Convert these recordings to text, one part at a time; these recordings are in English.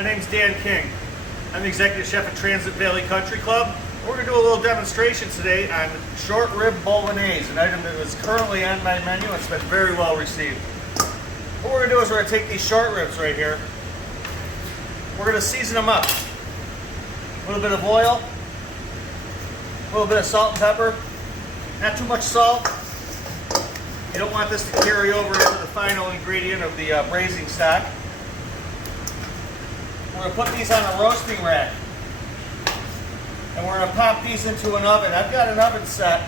My name's Dan King. I'm the executive chef at Transit Valley Country Club. We're going to do a little demonstration today on short rib bolognese, an item that is currently on my menu. It's been very well received. What we're going to do is we're going to take these short ribs right here. We're going to season them up. A little bit of oil, a little bit of salt and pepper. Not too much salt. You don't want this to carry over into the final ingredient of the braising stock. We're going to put these on a roasting rack. And we're going to pop these into an oven. I've got an oven set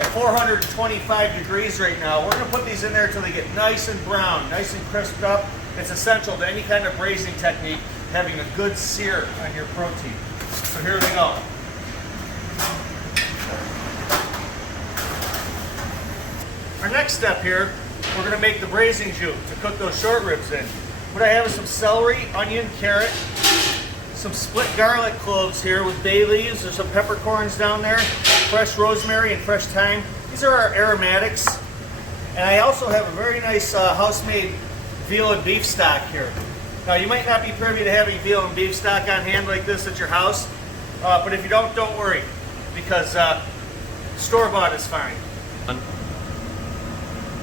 at 425 degrees right now. We're going to put these in there until they get nice and brown, nice and crisped up. It's essential to any kind of braising technique, having a good sear on your protein. So here we go. Our next step here, we're going to make the braising jus to cook those short ribs in. What I have is some celery, onion, carrot, some split garlic cloves here with bay leaves. There's some peppercorns down there, fresh rosemary and fresh thyme. These are our aromatics. And I also have a very nice house-made veal and beef stock here. Now you might not be privy to having veal and beef stock on hand like this at your house, but if you don't worry, because store-bought is fine.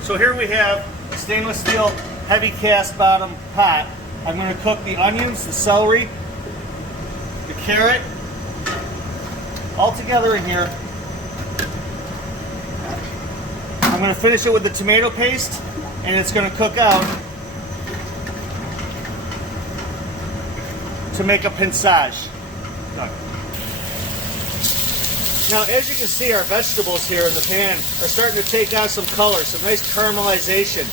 So here we have a stainless steel heavy cast bottom pot. I'm going to cook the onions, the celery, the carrot, all together in here. I'm going to finish it with the tomato paste, and it's going to cook out to make a pinçage. Now, as you can see, our vegetables here in the pan are starting to take on some color, some nice caramelization.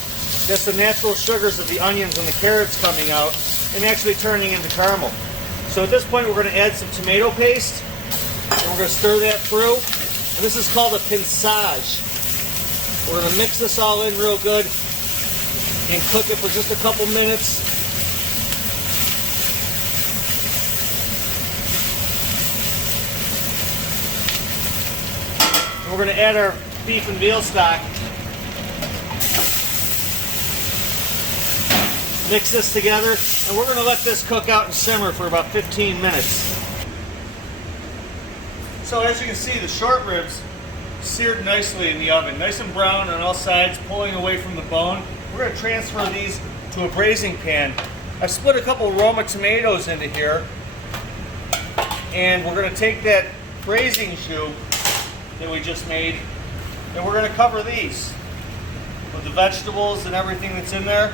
That's the natural sugars of the onions and the carrots coming out and actually turning into caramel. So at this point, we're going to add some tomato paste, and we're going to stir that through. And this is called a pinçage. We're going to mix this all in real good and cook it for just a couple minutes. We're going to add our beef and veal stock. Mix this together, and we're going to let this cook out and simmer for about 15 minutes. So as you can see, the short ribs seared nicely in the oven, nice and brown on all sides, pulling away from the bone. We're going to transfer these to a braising pan. I've split a couple Roma tomatoes into here, and we're going to take that braising jus that we just made, and we're going to cover these with the vegetables and everything that's in there.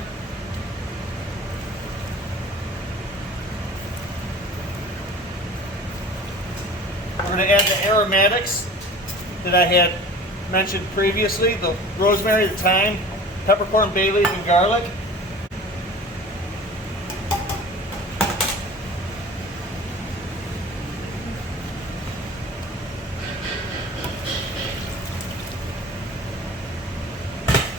We're going to add the aromatics that I had mentioned previously, the rosemary, the thyme, peppercorn, bay leaf, and garlic.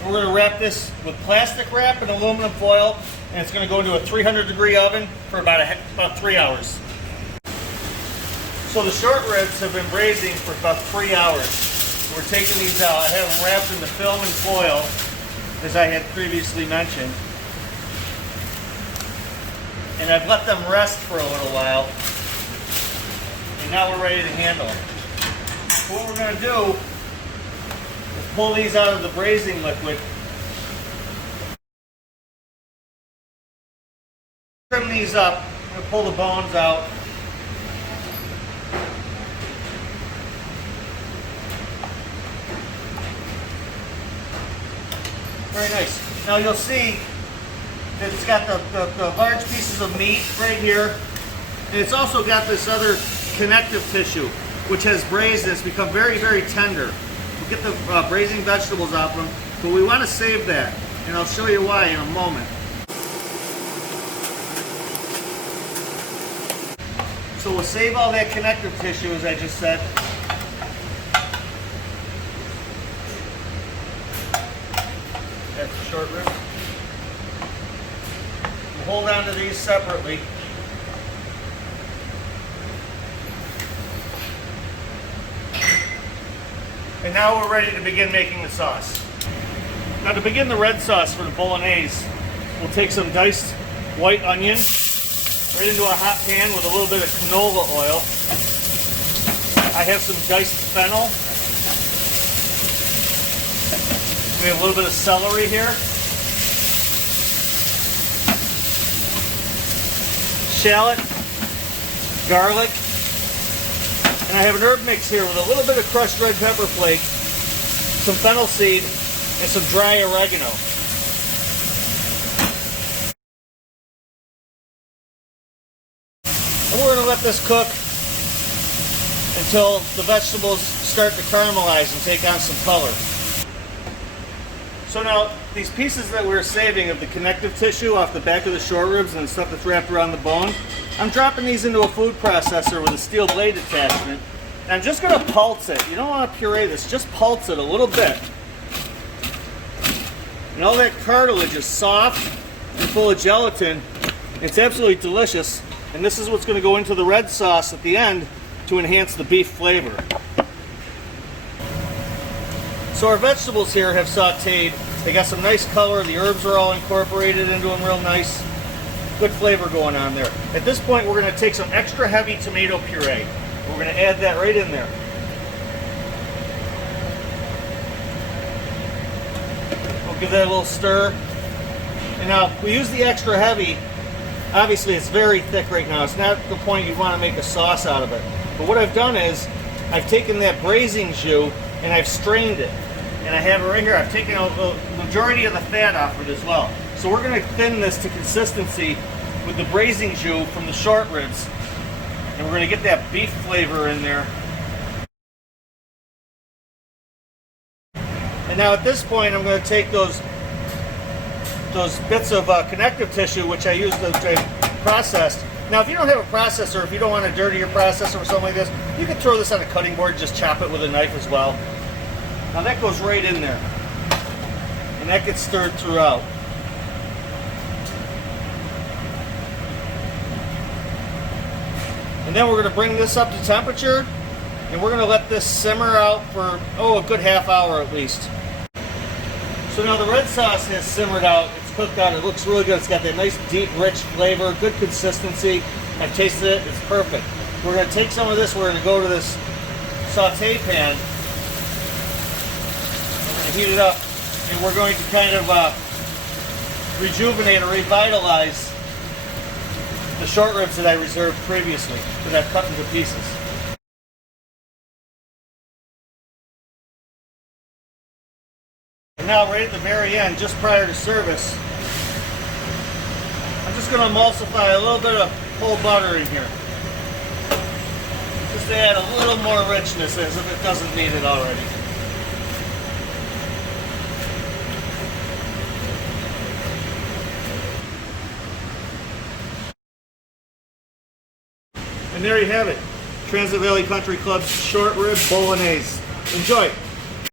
We're going to wrap this with plastic wrap and aluminum foil, and it's going to go into a 300-degree oven for about 3 hours. So the short ribs have been braising for about 3 hours. We're taking these out. I have them wrapped in the film and foil, as I had previously mentioned. And I've let them rest for a little while. And now we're ready to handle them. What we're going to do is pull these out of the braising liquid. Trim these up. I'm going to pull the bones out. Very nice. Now you'll see that it's got the large pieces of meat right here, and it's also got this other connective tissue, which has braised and it's become very, very tender. We'll get the braising vegetables off them, but we want to save that, and I'll show you why in a moment. So we'll save all that connective tissue, as I just said. That's the short rib. We'll hold on to these separately. And now we're ready to begin making the sauce. Now to begin the red sauce for the bolognese, we'll take some diced white onion, right into a hot pan with a little bit of canola oil. I have some diced fennel. We have a little bit of celery here. Shallot, garlic, and I have an herb mix here with a little bit of crushed red pepper flake, some fennel seed, and some dry oregano. And we're going to let this cook until the vegetables start to caramelize and take on some color. So now, these pieces that we're saving of the connective tissue off the back of the short ribs and the stuff that's wrapped around the bone, I'm dropping these into a food processor with a steel blade attachment. And I'm just going to pulse it. You don't want to puree this, just pulse it a little bit. And all that cartilage is soft and full of gelatin. It's absolutely delicious. And this is what's going to go into the red sauce at the end to enhance the beef flavor. So our vegetables here have sauteed. They got some nice color. The herbs are all incorporated into them real nice. Good flavor going on there. At this point, we're going to take some extra heavy tomato puree. We're going to add that right in there. We'll give that a little stir. And now, we use the extra heavy. Obviously, it's very thick right now. It's not the point you want to make a sauce out of it. But what I've done is, I've taken that braising jus and I've strained it. And I have it right here. I've taken a majority of the fat off of it as well. So we're going to thin this to consistency with the braising jus from the short ribs. And we're going to get that beef flavor in there. And now at this point, I'm going to take those bits of connective tissue, which I used to processed. Now, if you don't have a processor, if you don't want to dirty your processor or something like this, you can throw this on a cutting board and just chop it with a knife as well. Now that goes right in there. And that gets stirred throughout. And then we're going to bring this up to temperature, and we're going to let this simmer out for, a good half hour at least. So now the red sauce has simmered out, it's cooked out, it looks really good. It's got that nice deep rich flavor, good consistency. I've tasted it, it's perfect. We're going to take some of this, we're going to go to this saute pan, we're going to heat it up, and we're going to kind of rejuvenate or revitalize the short ribs that I reserved previously, that I've cut into pieces. And now, right at the very end, just prior to service, I'm just going to emulsify a little bit of whole butter in here. Just to add a little more richness as if it doesn't need it already. And there you have it. Transit Valley Country Club's short rib bolognese. Enjoy!